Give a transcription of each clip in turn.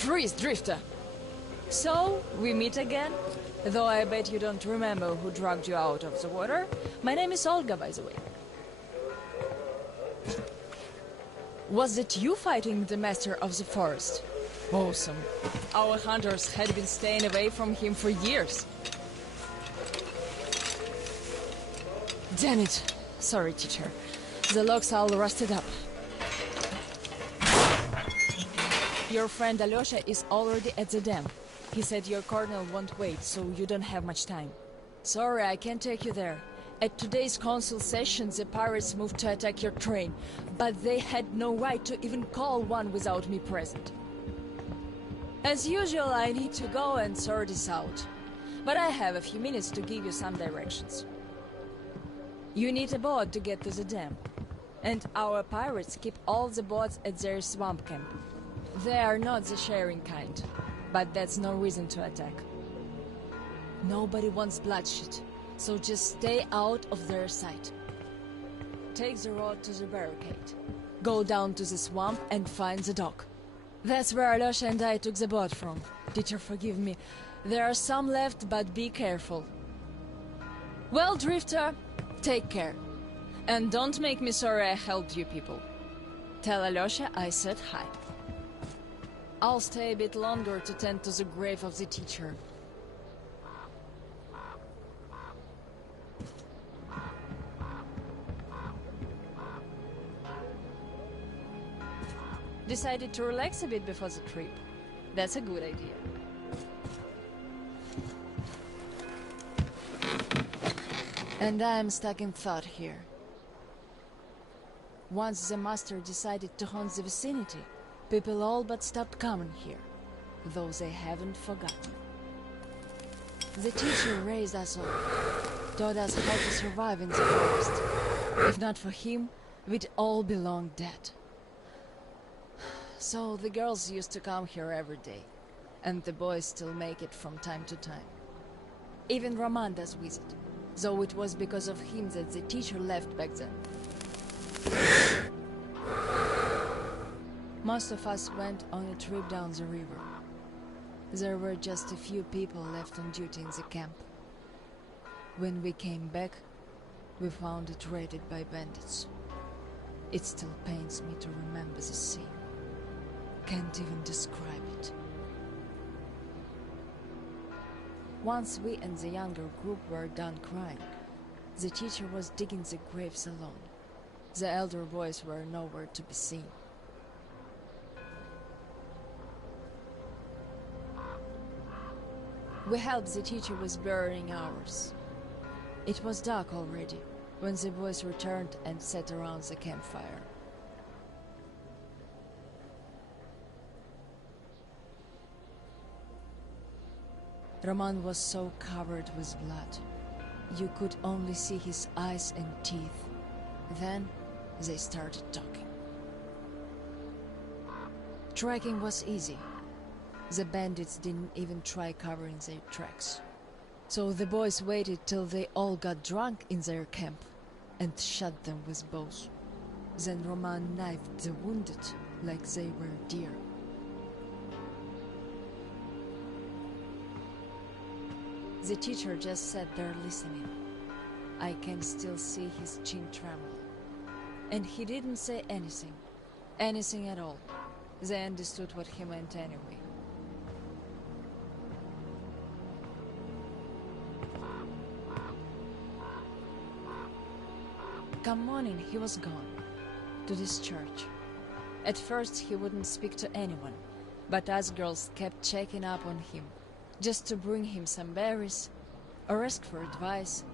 Freeze, Drifter! So, we meet again? Though I bet you don't remember who dragged you out of the water. My name is Olga, by the way. Was it you fighting the Master of the Forest? Awesome. Our hunters had been staying away from him for years. Damn it. Sorry, teacher. The logs all rusted up. Your friend Alyosha is already at the dam. He said your colonel won't wait, so you don't have much time. Sorry, I can't take you there. At today's council session, the pirates moved to attack your train, but they had no right to even call one without me present. As usual, I need to go and sort this out. But I have a few minutes to give you some directions. You need a boat to get to the dam. And our pirates keep all the boats at their swamp camp. They are not the sharing kind, but that's no reason to attack. Nobody wants bloodshed, so just stay out of their sight. Take the road to the barricade. Go down to the swamp and find the dock. That's where Alyosha and I took the boat from. Teacher, forgive me. There are some left, but be careful. Well, Drifter, take care. And don't make me sorry I helped you people. Tell Alyosha I said hi. I'll stay a bit longer to tend to the grave of the teacher. Decided to relax a bit before the trip. That's a good idea. And I'm stuck in thought here. Once the master decided to haunt the vicinity, people all but stopped coming here, though they haven't forgotten. The teacher raised us all, taught us how to survive in the forest. If not for him, we'd all be long dead. So the girls used to come here every day, and the boys still make it from time to time. Even Roman does visit, though it was because of him that the teacher left back then. Most of us went on a trip down the river. There were just a few people left on duty in the camp. When we came back, we found it raided by bandits. It still pains me to remember the scene. Can't even describe it. Once we and the younger group were done crying, the teacher was digging the graves alone. The elder boys were nowhere to be seen. We helped the teacher with burying ours. It was dark already when the boys returned and sat around the campfire. Roman was so covered with blood. You could only see his eyes and teeth. Then they started talking. Tracking was easy. The bandits didn't even try covering their tracks. So the boys waited till they all got drunk in their camp and shot them with bows. Then Roman knifed the wounded like they were deer. The teacher just sat there listening. I can still see his chin tremble. And he didn't say anything. Anything at all. They understood what he meant anyway. Come morning, he was gone. To this church. At first he wouldn't speak to anyone, but us girls kept checking up on him, just to bring him some berries, or ask for advice,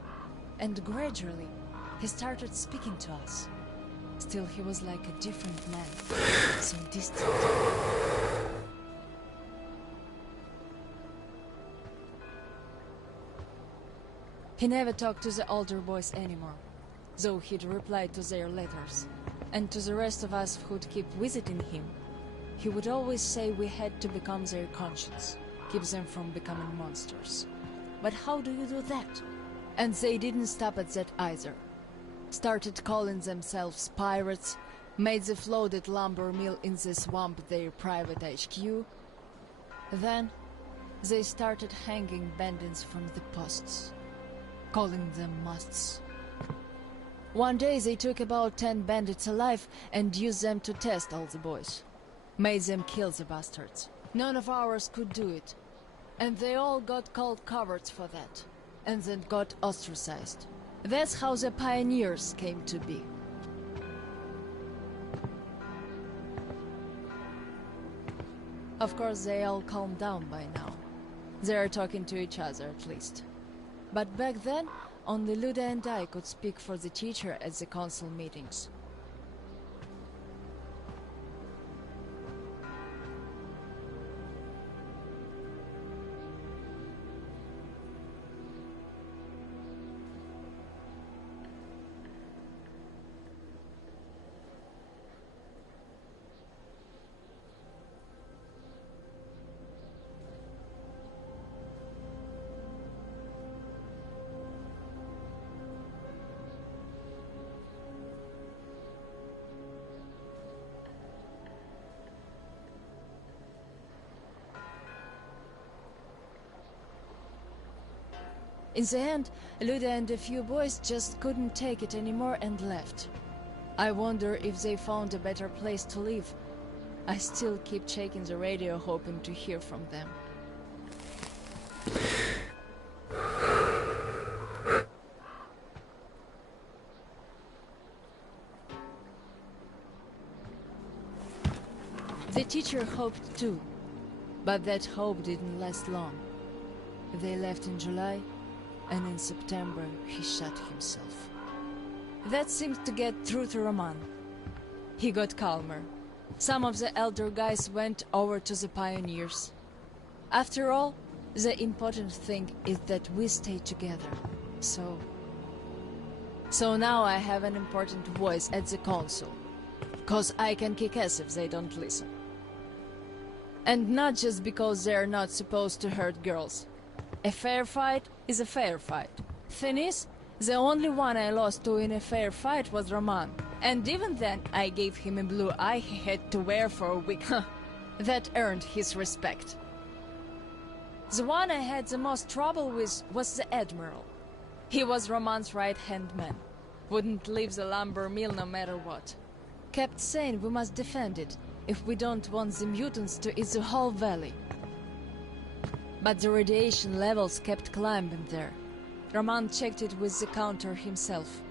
and gradually he started speaking to us. Still, he was like a different man, so distant. He never talked to the older boys anymore, though he'd reply to their letters, and to the rest of us who'd keep visiting him, he would always say we had to become their conscience, keep them from becoming monsters. But how do you do that? And they didn't stop at that either. Started calling themselves pirates, made the floated lumber mill in the swamp their private HQ, Then, they started hanging bandits from the posts, calling them musts. One day they took about 10 bandits alive and used them to test all the boys. Made them kill the bastards. None of ours could do it. And they all got called cowards for that. And then got ostracized. That's how the pioneers came to be. Of course, they all calmed down by now. They are talking to each other, at least. But back then, only Luda and I could speak for the teacher at the council meetings. In the end, Luda and a few boys just couldn't take it anymore and left. I wonder if they found a better place to live. I still keep checking the radio hoping to hear from them. The teacher hoped too, but that hope didn't last long. They left in July, and in September he shot himself. That seemed to get through to Roman. He got calmer. Some of the elder guys went over to the pioneers. After all, the important thing is that we stay together. So now I have an important voice at the council. 'Cause I can kick ass if they don't listen. And not just because they're not supposed to hurt girls. A fair fight is a fair fight. Thing is, the only one I lost to in a fair fight was Roman. And even then, I gave him a blue eye he had to wear for a week. That earned his respect. The one I had the most trouble with was the Admiral. He was Roman's right-hand man. Wouldn't leave the lumber mill no matter what. Kept saying we must defend it if we don't want the mutants to eat the whole valley. But the radiation levels kept climbing there. Roman checked it with the counter himself.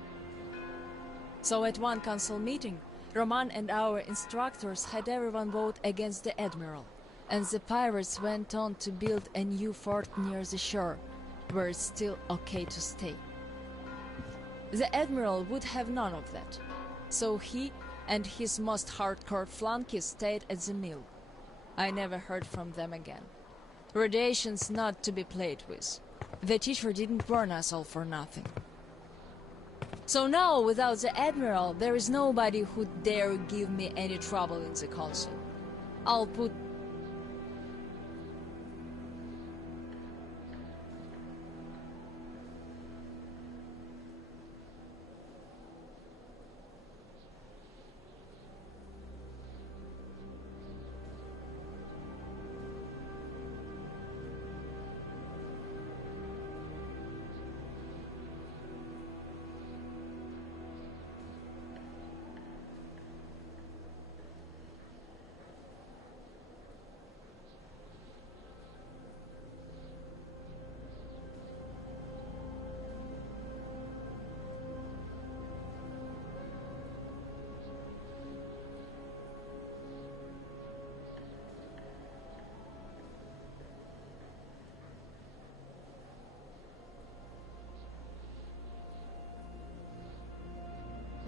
So at one council meeting, Roman and our instructors had everyone vote against the Admiral, and the pirates went on to build a new fort near the shore, where it's still okay to stay. The Admiral would have none of that, so he and his most hardcore flunkies stayed at the mill. I never heard from them again. Radiation's not to be played with. The teacher didn't warn us all for nothing. So now, without the Admiral, there is nobody who'd dare give me any trouble in the council. I'll put...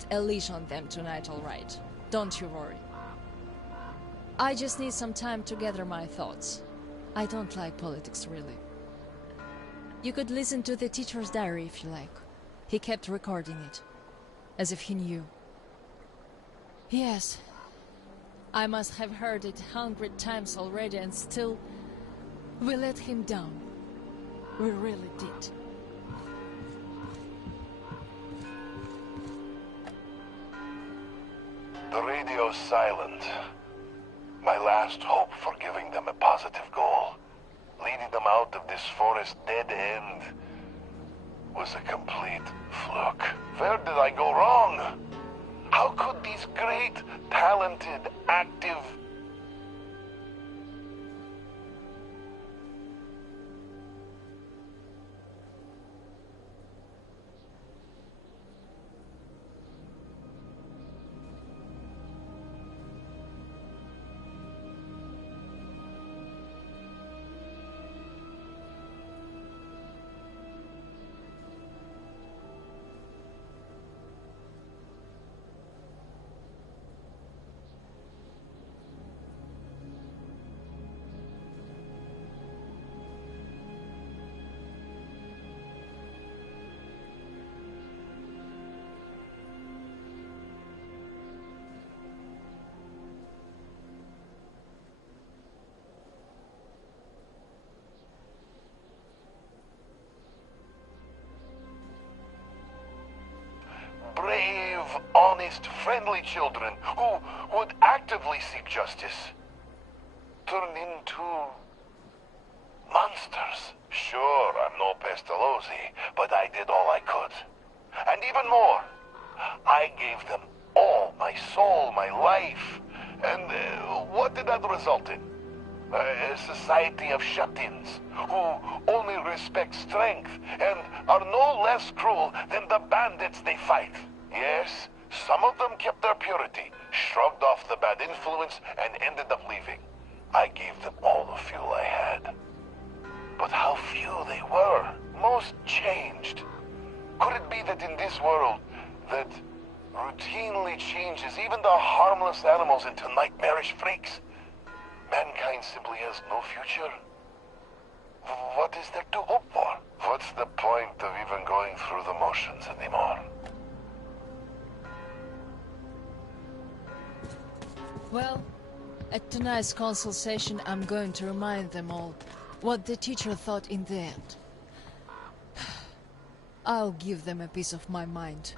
a leash on them tonight, all right. Don't you worry. I just need some time to gather my thoughts. I don't like politics, really. You could listen to the teacher's diary if you like. He kept recording it, as if he knew. Yes, I must have heard it 100 times already, and still, we let him down. We really did. The radio's silent. My last hope for giving them a positive goal, leading them out of this forest dead end, was a complete fluke. Where did I go wrong? How could these great, talented, active... brave, honest, friendly children who would actively seek justice turn into monsters. Sure, I'm no Pestalozzi, but I did all I could. And even more, I gave them all my soul, my life. And what did that result in? A society of shut-ins who only respect strength and are no less cruel than the bandits they fight. Yes, some of them kept their purity, shrugged off the bad influence, and ended up leaving. I gave them all the fuel I had. But how few they were. Most changed. Could it be that in this world that routinely changes even the harmless animals into nightmarish freaks, mankind simply has no future? What is there to hope for? What's the point of even going through the motions anymore? Well, at tonight's council session, I'm going to remind them all what the teacher thought in the end. I'll give them a piece of my mind.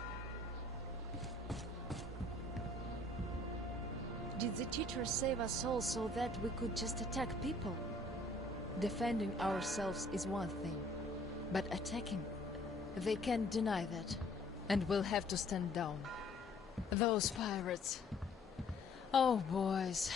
Did the teacher save us all so that we could just attack people? Defending ourselves is one thing, but attacking, they can't deny that. And we'll have to stand down. Those pirates. Oh, boys.